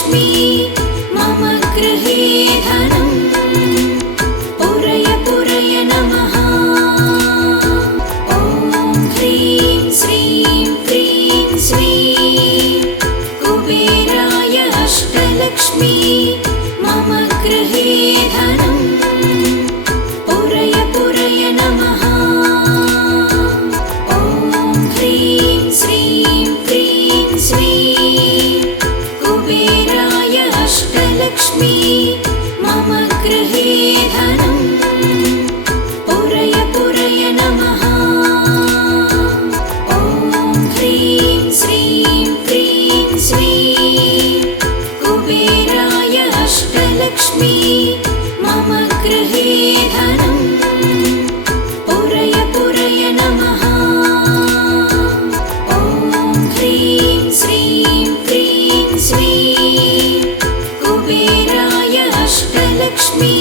अष्टलक्ष्मी मम गृहे धनम् पूरय पूरय नमः। ॐ ह्रीं श्रीं क्रीं श्रीं कुबेराय अष्टलक्ष्मी मम गृहे धनम् पूरय पूरय नमः। ॐ ह्रीं श्रीं क्रीं श्रीं कुबेराय अष्टलक्ष्मी मम गृहे धनम् पूरय पूरय नमः। ॐ ह्रीं श्रीं क्रीं श्रीं कुबेराय अष्टलक्ष्मी मम गृहे धनम् पूरय पूरय नमः। ॐ ह्रीं श्रीं क्रीं श्रीं कुबेराय अष्टलक्ष्मी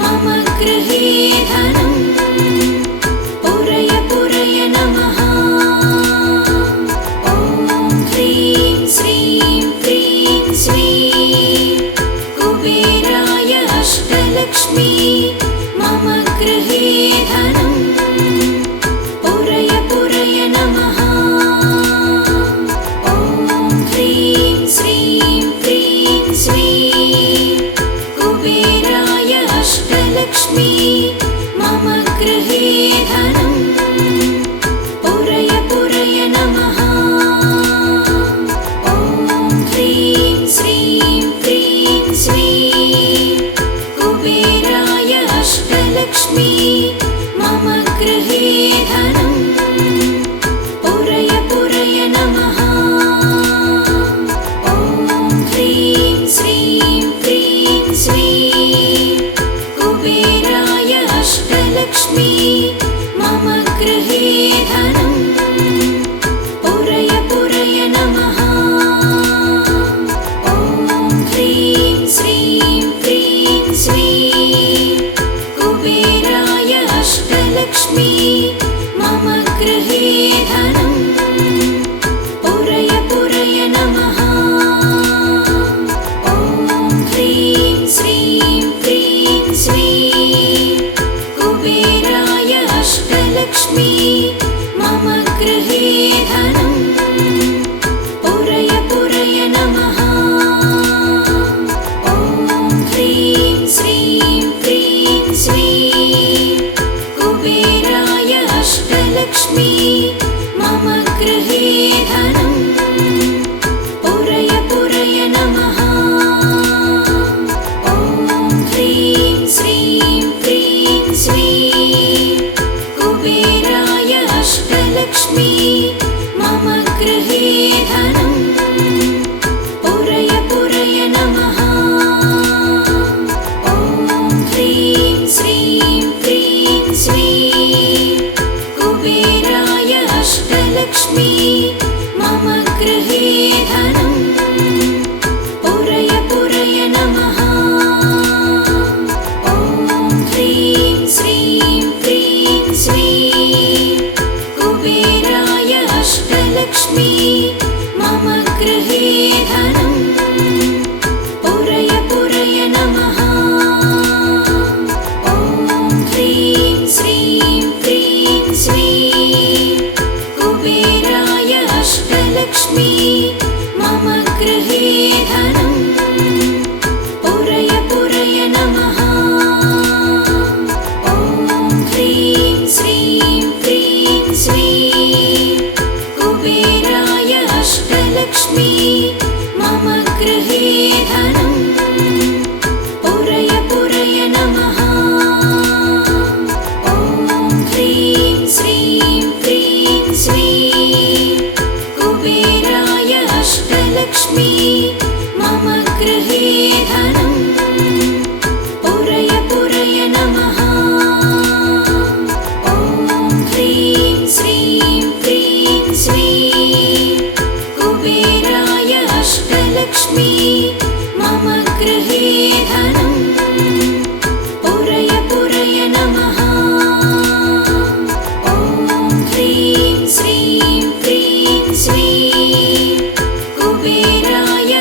मम गृहे धनम् पूरय पूरय नमः। ॐ ह्रीं श्रीं क्रीं श्रीं कुबेराय अष्टलक्ष्मी मम गृहे धनम् पूरय पूरय नमः। ॐ ह्रीं श्रीं क्रीं श्रीं कुबेराय अष्टलक्ष्मी मम गृहे धनम् पूरय पूरय नमः। ॐ ह्रीं श्रीं क्रीं श्रीं कुबेराय अष्टलक्ष्मी मम गृहे धनम् पूरय पूरय नमः। ॐ ह्रीं श्रीं क्रीं श्रीं कुबेराय अष्टलक्ष्मी मम गृहे धनम् पूरय पूरय नमः। ॐ ह्रीं श्रीं क्रीं श्रीं कुबेराय अष्टलक्ष्मी मम गृहे धनम् पूरय पूरय नमः। ॐ ह्रीं श्रीं क्रीं श्रीं कुबेराय अष्टलक्ष्मी मम गृहे धनम् पूरय पूरय नमः। ॐ ह्रीं श्रीं क्रीं श्रीं कुबेराय अष्टलक्ष्मी मम गृहे धनम् पूरय पूरय नमः। ॐ ह्रीं श्रीं क्रीं श्रीं कुबेराय अष्टलक्ष्मी मम गृहे धनम् पूरय पूरय नमः। ॐ ह्रीं श्रीं क्रीं श्रीं कुबेराय अष्टलक्ष्मी मम गृहे धनम् पूरय पूरय नमः। ॐ ह्रीं श्रीं क्रीं श्रीं कुबेराय अष्टलक्ष्मी मम गृहे धनम् पूरय पूरय नमः। ॐ ह्रीं श्रीं क्रीं श्रीं कुबेराय अष्टलक्ष्मी मम गृहे धनम् पूरय पूरय नमः। ॐ ह्रीं श्रीं क्रीं श्रीं कुबेराय अष्टलक्ष्मी मम गृहे धनम् पूरय पूरय नमः। ॐ ह्रीं श्रीं क्रीं श्रीं कुबेराय अष्टलक्ष्मी मम गृहे धनम् पूरय पूरय नमः। ॐ ह्रीं श्रीं क्रीं श्रीं कुबेराय अष्टलक्ष्मी मम गृहे धनम् पूरय पूरय नमः। ॐ ह्रीं श्रीं क्रीं श्रीं कुबेराय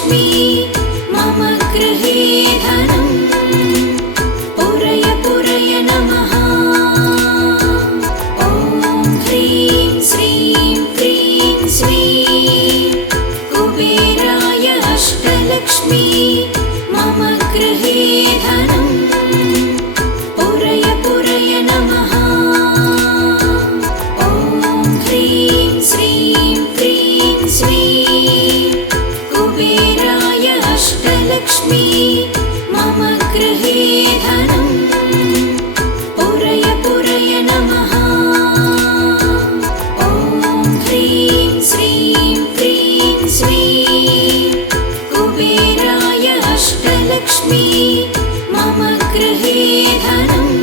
अष्टलक्ष्मी मम गृहे धनम् पुरय पुरय नमः। ॐ ह्रीं श्रीं क्रीं श्रीं कुबेराय अष्टलक्ष्मी मम गृहे धनम् पुरय पुरय नमः। ॐ ह्रीं श्रीं क्रीं श्रीं कुबेराय अष्टलक्ष्मी मम गृहे धनम् पुरय पुरय नमः। ॐ ह्रीं श्रीं क्रीं श्रीं कुबेराय अष्टलक्ष्मी मम गृहे धनम्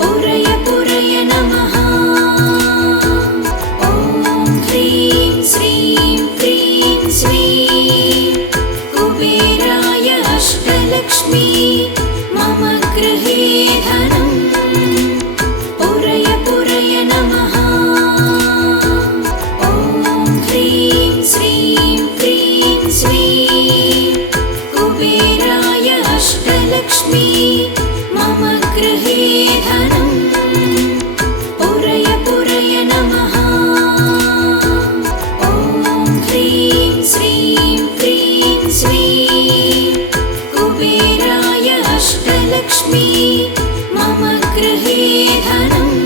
पुरय पुरय नमः। ॐ ह्रीं श्रीं क्रीं श्रीं कुबेराय अष्टलक्ष्मी मम गृहे धनम् पुरय पुरय नमः। ॐ ह्रीं श्रीं क्रीं श्रीं कुबेराय अष्टलक्ष्मी मम गृहे धनम् पुरय पुरय नमः। ॐ ह्रीं श्रीं क्रीं श्रीं कुबेराय अष्टलक्ष्मी मम गृहे धनम्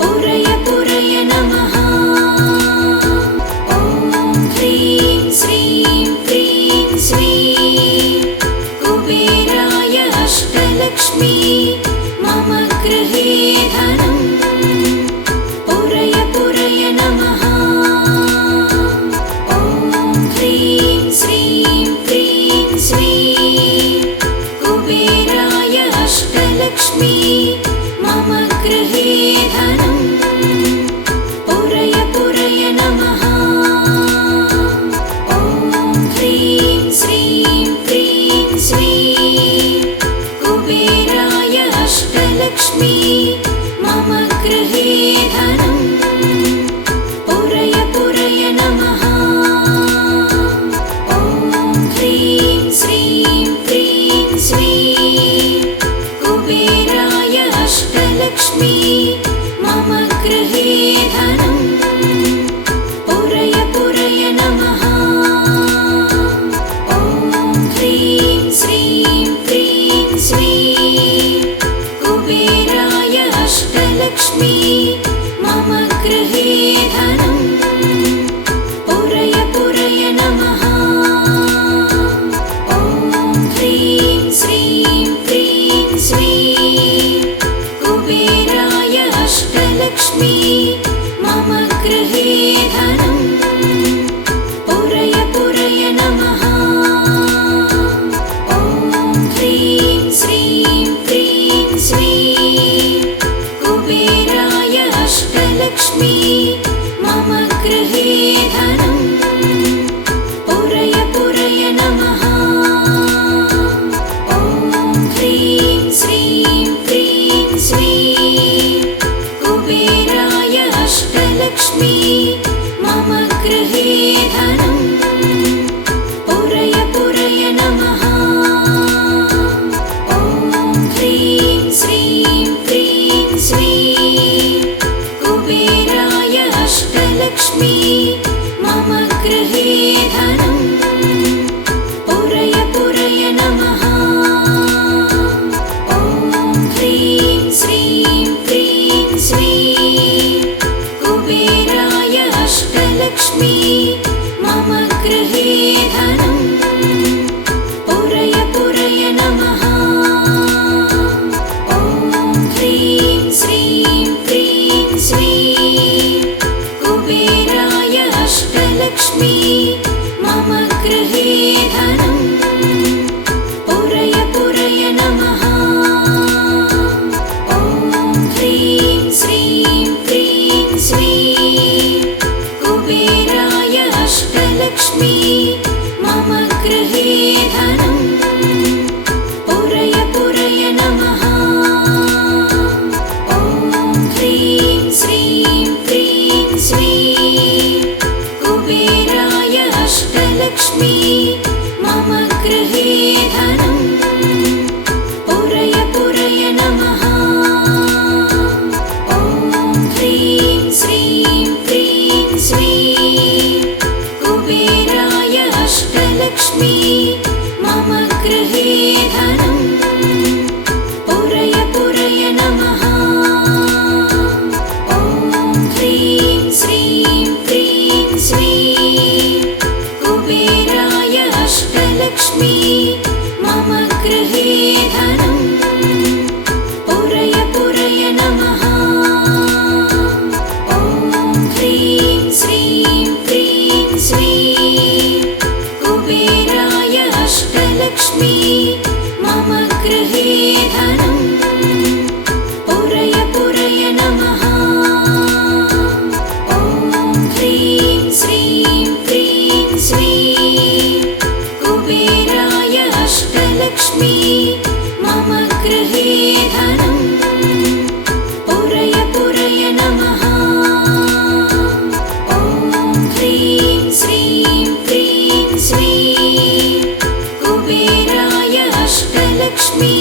पुरय पुरय नमः। ॐ ह्रीं श्रीं क्रीं श्रीं कुबेराय अष्टलक्ष्मी मम गृहे धनम् पुरय पुरय नमः। ॐ ह्रीं श्रीं क्रीं श्रीं कुबेराय अष्टलक्ष्मी मम गृहे धनम् पुरय पुरय नमः। ॐ ह्रीं श्रीं क्रीं श्रीं कुबेराय अष्टलक्ष्मी मम गृहे धनम् पुरय पुरय नमः। ॐ ह्रीं श्रीं क्रीं श्रीं कुबेराय अष्टलक्ष्मी मम गृहे धनम् पुरय पुरय नमः। ॐ ह्रीं श्रीं क्रीं श्रीं कुबेराय अष्टलक्ष्मी मम गृहे धनम् पुरय पुरय नमः। ॐ ह्रीं श्रीं क्रीं श्रीं कुबेराय अष्टलक्ष्मी मम गृहे धनम् पुरय पुरय नमः। ॐ ह्रीं श्रीं क्रीं श्रीं कुबेराय अष्टलक्ष्मी मम गृहे धनम् पुरय पुरय नमः। ॐ ह्रीं श्रीं क्रीं श्रीं कुबेराय अष्टलक्ष्मी मम गृहे धनम् पुरय पुरय नमः। ॐ ह्रीं श्रीं क्रीं श्रीं कुबेराय अष्टलक्ष्मी मम गृहे धनम् पुरय पुरय नमः। ॐ ह्रीं श्रीं क्रीं श्रीं कुबेराय अष्टलक्ष्मी मम गृहे धनम् पुरय पुरय नमः। ॐ ह्रीं श्रीं क्रीं श्रीं कुबेराय अष्टलक्ष्मी मम गृहे धनम् पुरय पुरय नमः। ॐ ह्रीं श्रीं क्रीं श्रीं कुबेराय अष्टलक्ष्मी मम अष्टलक्ष्मी मम गृहे धनं पुरय पुरय नमः ॐ ह्रीं श्रीं क्रीं श्रीं कुबेराय अष्टलक्ष्मी मम गृहे धनं पुरय पुरय नमः ॐ ह्रीं श्रीं क्रीं श्रीं कुबेराय अष्टलक्ष्मी मम गृहे धनं पुरय पुरय नमः ॐ ह्रीं श्रीं क्रीं श्रीं कुबेराय अष्टलक्ष्मी मम गृहे धनं पुरय पुरय नमः ॐ ह्रीं श्रीं क्रीं श्रीं कुबेराय अष्टलक्ष्मी मम गृहे धनं पुरय पुरय नमः ॐ ह्रीं श्रीं क्रीं श्रीं कुबेराय अष्टलक्ष्मी